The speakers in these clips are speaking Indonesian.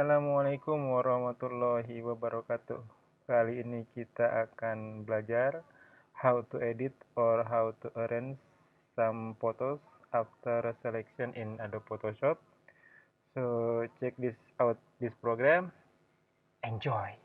Assalamualaikum warahmatullahi wabarakatuh. Kali ini kita akan belajar how to edit or how to arrange some photos after selection in Adobe Photoshop. So check this program. Enjoy.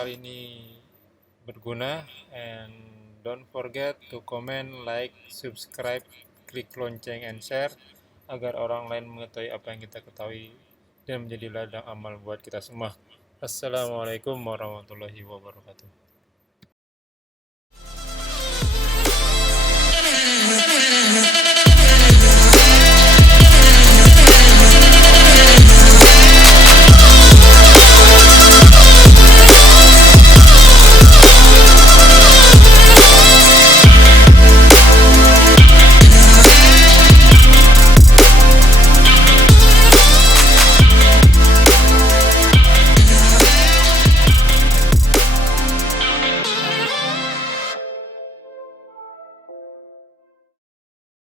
Kali ini berguna, and don't forget to comment, like, subscribe, klik lonceng and share agar orang lain mengetahui apa yang kita ketahui dan menjadi ladang amal buat kita semua. Assalamualaikum warahmatullahi wabarakatuh.